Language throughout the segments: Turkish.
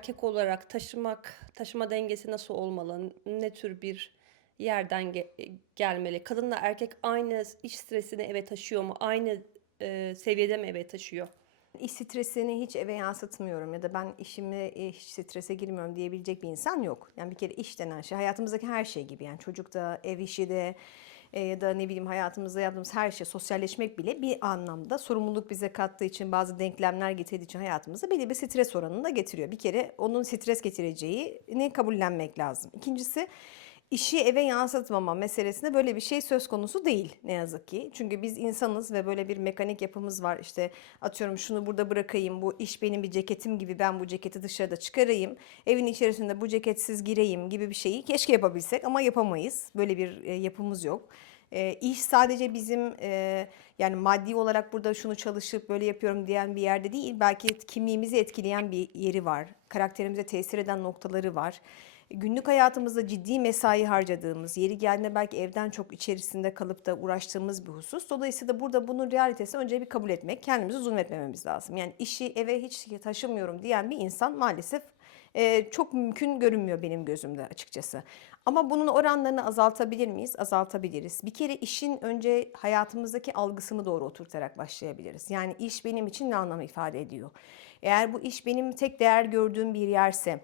erkek olarak taşıma dengesi nasıl olmalı? Ne tür bir yerden gelmeli? Kadınla erkek aynı iş stresini eve taşıyor mu? Aynı, seviyede mi eve taşıyor? İş stresini hiç eve yansıtmıyorum ya da ben hiç strese girmiyorum diyebilecek bir insan yok. Yani bir kere iş denen şey hayatımızdaki her şey gibi, yani çocuk da, ev işi de ya da ne bileyim hayatımızda yaptığımız her şey, sosyalleşmek bile bir anlamda sorumluluk bize kattığı için, bazı denklemler getirdiği için hayatımızda belli bir stres oranını da getiriyor. Bir kere onun stres getireceğini kabullenmek lazım. İkincisi, işi eve yansıtmama meselesinde böyle bir şey söz konusu değil ne yazık ki. Çünkü biz insanız ve böyle bir mekanik yapımız var. İşte atıyorum, şunu burada bırakayım, bu iş benim bir ceketim gibi, ben bu ceketi dışarıda çıkarayım, evin içerisinde bu ceketsiz gireyim gibi bir şeyi keşke yapabilsek ama yapamayız. Böyle bir yapımız yok. İş sadece bizim yani maddi olarak burada şunu çalışıp böyle yapıyorum diyen bir yerde değil. Belki kimliğimizi etkileyen bir yeri var. Karakterimize tesir eden noktaları var. Günlük hayatımızda ciddi mesai harcadığımız, yeri geldiğinde belki evden çok içerisinde kalıp da uğraştığımız bir husus. Dolayısıyla burada bunun realitesini önce bir kabul etmek, kendimizi zulmetmememiz lazım. Yani işi eve hiç taşımıyorum diyen bir insan maalesef çok mümkün görünmüyor benim gözümde açıkçası. Ama bunun oranlarını azaltabilir miyiz? Azaltabiliriz. Bir kere işin önce hayatımızdaki algısını doğru oturtarak başlayabiliriz. Yani iş benim için ne anlam ifade ediyor? Eğer bu iş benim tek değer gördüğüm bir yerse,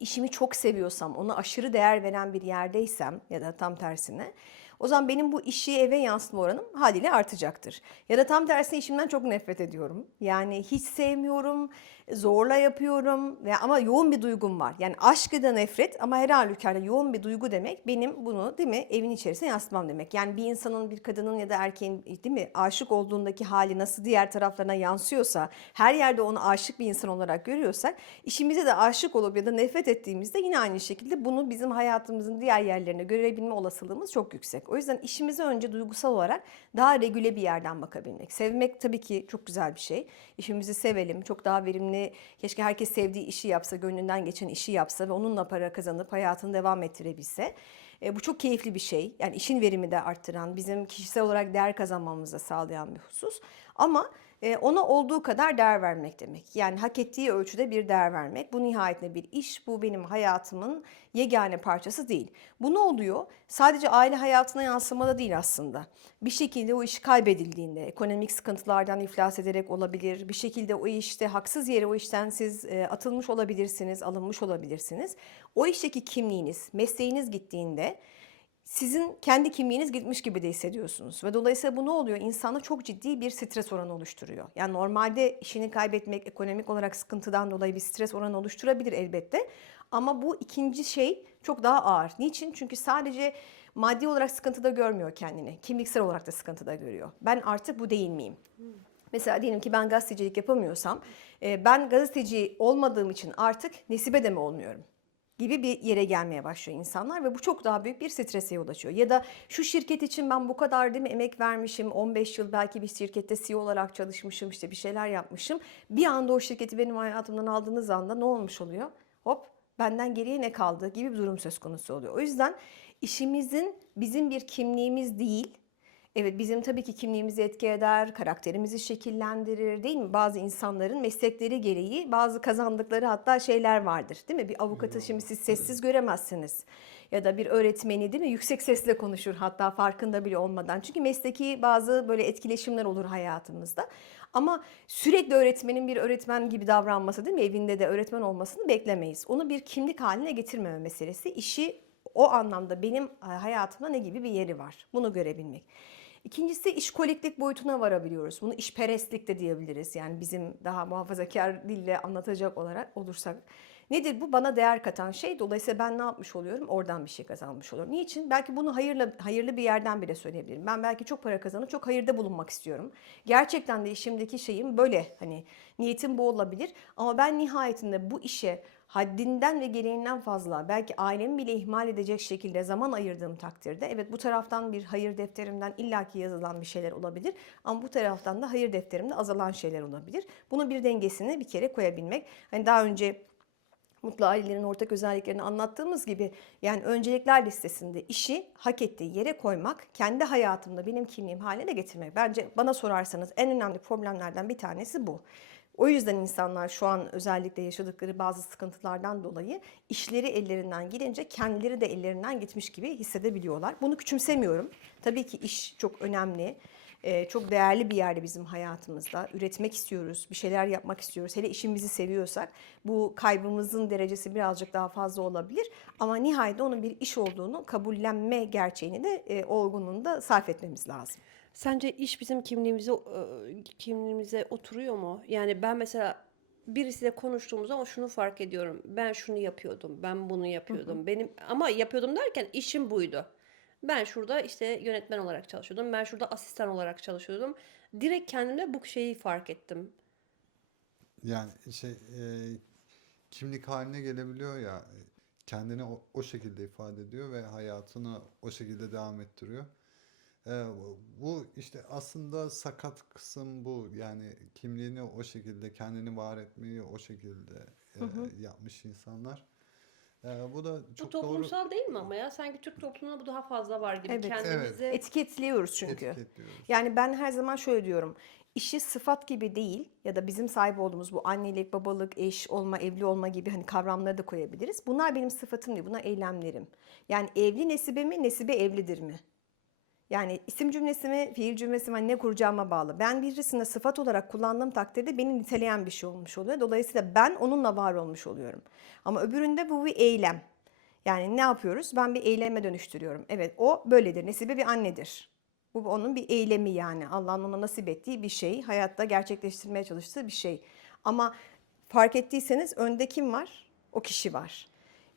işimi çok seviyorsam, ona aşırı değer veren bir yerdeysem ya da tam tersine, o zaman benim bu işi eve yansıtma oranım haliyle artacaktır. Ya da tam tersine işimden çok nefret ediyorum. Yani hiç sevmiyorum, zorla yapıyorum ve ama yoğun bir duygum var. Yani aşkı da nefret ama her halükarda yoğun bir duygu demek benim bunu, değil mi, evin içerisine yansıtmam demek. Yani bir insanın, bir kadının ya da erkeğin, değil mi, aşık olduğundaki hali nasıl diğer taraflarına yansıyorsa, her yerde onu aşık bir insan olarak görüyorsak, işimize de aşık olup ya da nefret ettiğimizde yine aynı şekilde bunu bizim hayatımızın diğer yerlerine görebilme olasılığımız çok yüksek. O yüzden işimize önce duygusal olarak daha regüle bir yerden bakabilmek. Sevmek tabii ki çok güzel bir şey. İşimizi sevelim, çok daha verimli, keşke herkes sevdiği işi yapsa, gönlünden geçen işi yapsa ve onunla para kazanıp hayatını devam ettirebilse. Bu çok keyifli bir şey. Yani işin verimi de arttıran, bizim kişisel olarak değer kazanmamızı sağlayan bir husus. Ama ona olduğu kadar değer vermek demek. Yani hak ettiği ölçüde bir değer vermek. Bu nihayetinde bir iş, bu benim hayatımın yegane parçası değil. Bu ne oluyor? Sadece aile hayatına yansımada değil aslında. Bir şekilde o iş kaybedildiğinde, ekonomik sıkıntılardan iflas ederek olabilir. Bir şekilde o işte haksız yere o işten siz atılmış olabilirsiniz, alınmış olabilirsiniz. O işteki kimliğiniz, mesleğiniz gittiğinde sizin kendi kimliğiniz gitmiş gibi de hissediyorsunuz. Ve dolayısıyla bu ne oluyor? İnsanda çok ciddi bir stres oranı oluşturuyor. Yani normalde işini kaybetmek ekonomik olarak sıkıntıdan dolayı bir stres oranı oluşturabilir elbette. Ama bu ikinci şey çok daha ağır. Niçin? Çünkü sadece maddi olarak sıkıntıda görmüyor kendini. Kimliksel olarak da sıkıntıda görüyor. Ben artık bu değil miyim? Mesela diyelim ki ben gazetecilik yapamıyorsam, ben gazeteci olmadığım için artık nesibe de mi olmuyorum gibi bir yere gelmeye başlıyor insanlar ve bu çok daha büyük bir strese yol açıyor. Ya da şu şirket için ben bu kadar, değil mi, emek vermişim, 15 yıl belki bir şirkette CEO olarak çalışmışım, işte bir şeyler yapmışım. Bir anda o şirketi benim hayatımdan aldığınız anda ne olmuş oluyor? Hop, benden geriye ne kaldı gibi bir durum söz konusu oluyor. O yüzden işimizin bizim bir kimliğimiz değil. Evet, bizim tabii ki kimliğimizi etki eder, karakterimizi şekillendirir, değil mi? Bazı insanların meslekleri gereği bazı kazandıkları hatta şeyler vardır, değil mi? Bir avukatı şimdi siz sessiz göremezsiniz. Ya da bir öğretmeni, değil mi, yüksek sesle konuşur hatta farkında bile olmadan. Çünkü mesleki bazı böyle etkileşimler olur hayatımızda. Ama sürekli öğretmenin bir öğretmen gibi davranması, değil mi? Evinde de öğretmen olmasını beklemeyiz. Onu bir kimlik haline getirmeme meselesi. İşi o anlamda benim hayatımda ne gibi bir yeri var? Bunu görebilmek. İkincisi, işkoliklik boyutuna varabiliyoruz. Bunu işperestlik de diyebiliriz. Yani bizim daha muhafazakar dille anlatacak olarak olursak. Nedir bu? Bana değer katan şey. Dolayısıyla ben ne yapmış oluyorum? Oradan bir şey kazanmış oluyorum. Niçin? Belki bunu hayırlı bir yerden bile söyleyebilirim. Ben belki çok para kazanıp çok hayırda bulunmak istiyorum. Gerçekten de işimdeki şeyim böyle. Hani niyetim bu olabilir. Ama ben nihayetinde bu işe haddinden ve gereğinden fazla, belki ailemi bile ihmal edecek şekilde zaman ayırdığım takdirde, evet, bu taraftan bir hayır defterimden illaki yazılan bir şeyler olabilir ama bu taraftan da hayır defterimde azalan şeyler olabilir. Bunun bir dengesini bir kere koyabilmek. Hani daha önce mutlu ailelerin ortak özelliklerini anlattığımız gibi, yani öncelikler listesinde işi hak ettiği yere koymak, kendi hayatımda benim kimliğim haline getirmek. Bence bana sorarsanız en önemli problemlerden bir tanesi bu. O yüzden insanlar şu an özellikle yaşadıkları bazı sıkıntılardan dolayı işleri ellerinden gelince kendileri de ellerinden gitmiş gibi hissedebiliyorlar. Bunu küçümsemiyorum. Tabii ki iş çok önemli. Çok değerli bir yerde bizim hayatımızda. Üretmek istiyoruz, bir şeyler yapmak istiyoruz. Hele işimizi seviyorsak bu kaybımızın derecesi birazcık daha fazla olabilir. Ama nihayet onun bir iş olduğunu kabullenme gerçeğini de olgunluğunda sarf etmemiz lazım. Sence iş bizim kimliğimize oturuyor mu? Yani ben mesela birisiyle konuştuğumuz zaman şunu fark ediyorum. Ben şunu yapıyordum, ben bunu yapıyordum. Ama yapıyordum derken işim buydu. Ben şurada işte yönetmen olarak çalışıyordum. Ben şurada asistan olarak çalışıyordum. Direkt kendimde bu şeyi fark ettim. Yani kimlik haline gelebiliyor ya, kendini o şekilde ifade ediyor ve hayatını o şekilde devam ettiriyor. E, Bu işte aslında sakat kısım bu. Yani kimliğini o şekilde, kendini var etmeyi o şekilde yapmış insanlar. Bu da Bu çok doğru toplumsal değil mi ama ya? Sanki Türk toplumunda bu daha fazla var gibi. Evet. evet, Kendimize Etiketliyoruz çünkü. etiketliyoruz. Yani ben her zaman şöyle diyorum. İşi sıfat gibi değil ya da bizim sahip olduğumuz bu annelik, babalık, eş olma, evli olma gibi hani kavramları da koyabiliriz. Bunlar benim sıfatım değil, bunlar eylemlerim. Yani evli Nesibe mi, Nesibe evlidir mi? Yani isim cümlesi mi, fiil cümlesi mi, hani ne kuracağıma bağlı. Ben birisine sıfat olarak kullandığım takdirde beni niteleyen bir şey olmuş oluyor. Dolayısıyla ben onunla var olmuş oluyorum. Ama öbüründe bu bir eylem. Yani ne yapıyoruz? Ben bir eyleme dönüştürüyorum. Evet, o böyledir. Nesibe bir annedir. Bu onun bir eylemi yani. Allah'ın ona nasip ettiği bir şey. Hayatta gerçekleştirmeye çalıştığı bir şey. Ama fark ettiyseniz önde kim var? O kişi var.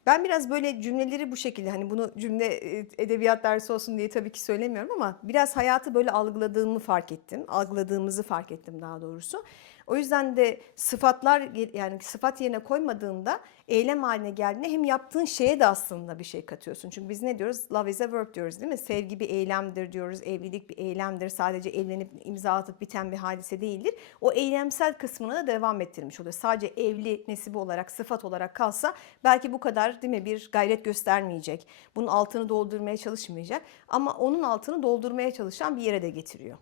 Ben biraz böyle cümleleri bu şekilde hani bunu cümle edebiyat dersi olsun diye tabii ki söylemiyorum ama biraz hayatı böyle algıladığımı fark ettim. Algıladığımızı fark ettim daha doğrusu. O yüzden de sıfatlar yani sıfat yerine koymadığında eylem haline geldiğinde hem yaptığın şeye de aslında bir şey katıyorsun. Çünkü biz ne diyoruz? Love is a verb diyoruz değil mi? Sevgi bir eylemdir diyoruz. Evlilik bir eylemdir. Sadece evlenip imza atıp biten bir hadise değildir. O eylemsel kısmına da devam ettirmiş oluyor. Sadece evli nesibi olarak, sıfat olarak kalsa belki bu kadar değil mi bir gayret göstermeyecek. Bunun altını doldurmaya çalışmayacak. Ama onun altını doldurmaya çalışan bir yere de getiriyor.